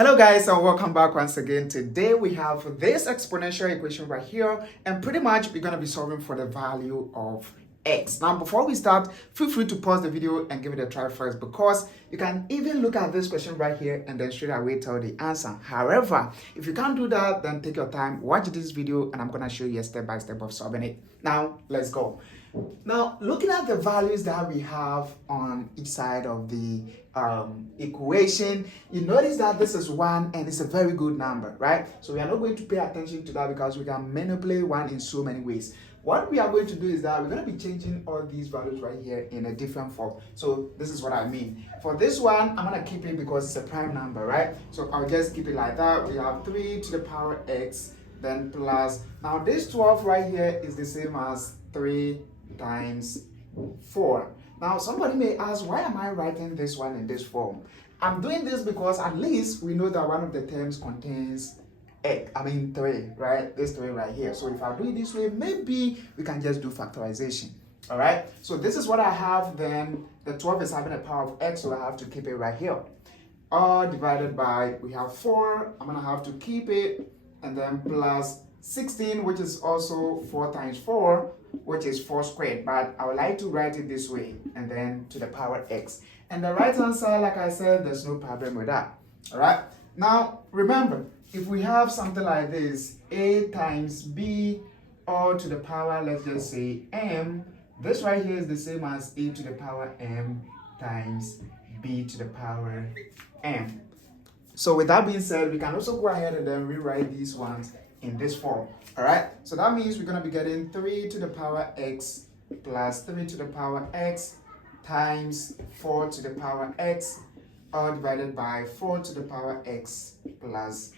Hello guys, and welcome back once again. Today we have this exponential equation right here, and pretty much we're going to be solving for the value of x. Now before we start, feel free to pause the video and give it a try first, because you can even look at this question right here and then straight away tell the answer. However, if you can't do that, then take your time, watch this video, and I'm going to show you a step-by-step of solving it. Now let's go. Now, looking at the values that we have on each side of the equation, you notice that this is 1 and it's a very good number, right? So we are not going to pay attention to that because we can manipulate 1 in so many ways. What we are going to do is that we're going to be changing all these values right here in a different form. So this is what I mean. For this one, I'm going to keep it because it's a prime number, right? So I'll just keep it like that. We have 3 to the power x, then plus. Now this 12 right here is the same as 3 times 4. Now somebody may ask, why am I writing this one in this form? I'm doing this because at least we know that one of the terms contains 3, right? This 3 right here. So if I do it this way, maybe we can just do factorization. All right, so this is what I have. Then the 12 is having a power of x, so I have to keep it right here. All divided by, we have 4, I'm gonna have to keep it, and then plus 16, which is also 4 times 4, which is 4 squared, but I would like to write it this way, and then to the power x. And the right hand side, like I said, there's no problem with that. All right, now remember, if we have something like this, a times b all to the power, let's just say m, this right here is the same as a to the power m times b to the power m. So with that being said, we can also go ahead and then rewrite these ones in this form. All right, so that means we're going to be getting 3 to the power x plus 3 to the power x times 4 to the power x, all divided by 4 to the power x plus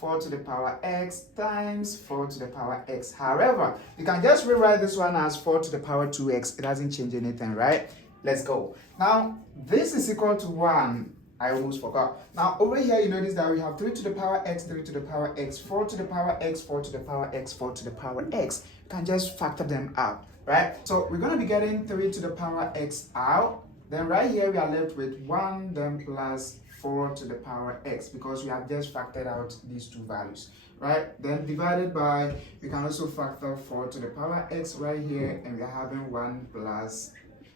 4 to the power x times 4 to the power x. However, you can just rewrite this one as 4 to the power 2x. It doesn't change anything, right? Let's go. Now, this is equal to 1. I almost forgot. Now, over here, you notice that we have 3 to the power x, 3 to the power x, 4 to the power x, 4 to the power x, 4 to the power x. You can just factor them out, right? So we're going to be getting 3 to the power x out. Then right here, we are left with 1, then plus 4 to the power x, because we have just factored out these two values, right? Then divided by, we can also factor 4 to the power x right here, and we are having 1 plus.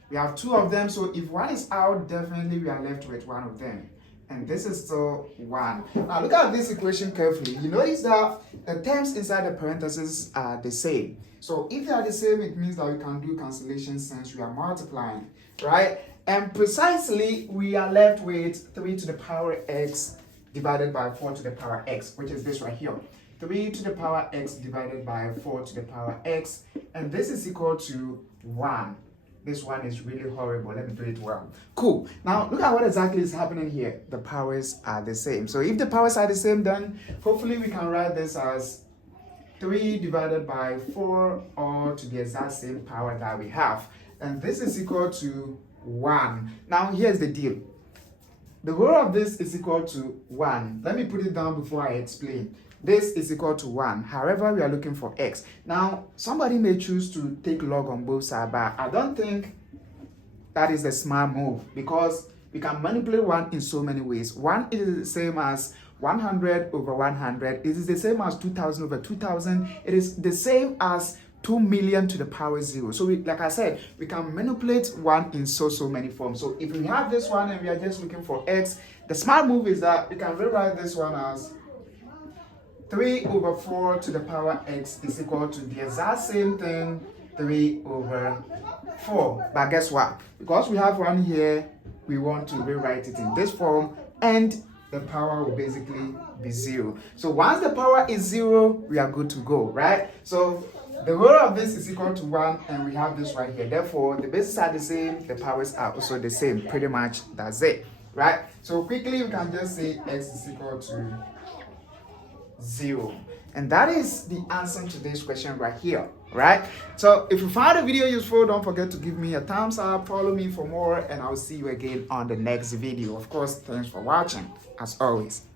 We have 2 of them, so if 1 is out, definitely we are left with 1 of them. And this is still 1. Now look at this equation carefully. You notice that the terms inside the parentheses are the same. So if they are the same, it means that we can do cancellation since we are multiplying, right? And precisely, we are left with 3 to the power x divided by 4 to the power x, which is this right here. 3 to the power x divided by 4 to the power x, and this is equal to 1. This one is really horrible. Let me do it well. Cool. Now, look at what exactly is happening here. The powers are the same. So if the powers are the same, then hopefully we can write this as 3 divided by 4, or to the exact same power that we have. And this is equal to 1. Now, here's the deal. The whole of this is equal to 1. Let me put it down before I explain. This is equal to 1. However, we are looking for x. Now, somebody may choose to take log on both sides, but I don't think that is a smart move, because we can manipulate 1 in so many ways. 1 is the same as 100 over 100. It is the same as 2000 over 2000. It is the same as 2 million to the power 0. So like I said, we can manipulate 1 in so many forms. So if we have this one and we are just looking for x, the smart move is that we can rewrite this one as 3 over 4 to the power x is equal to the exact same thing, 3 over 4. But guess what? Because we have 1 here, we want to rewrite it in this form, and the power will basically be 0. So once the power is 0, we are good to go, right? So the whole of this is equal to 1, and we have this right here. Therefore, the bases are the same, the powers are also the same. Pretty much that's it, right? So quickly, we can just say x is equal to 0. And that is the answer to this question right here, right? So if you found the video useful, don't forget to give me a thumbs up, follow me for more, and I'll see you again on the next video. Of course, thanks for watching, as always.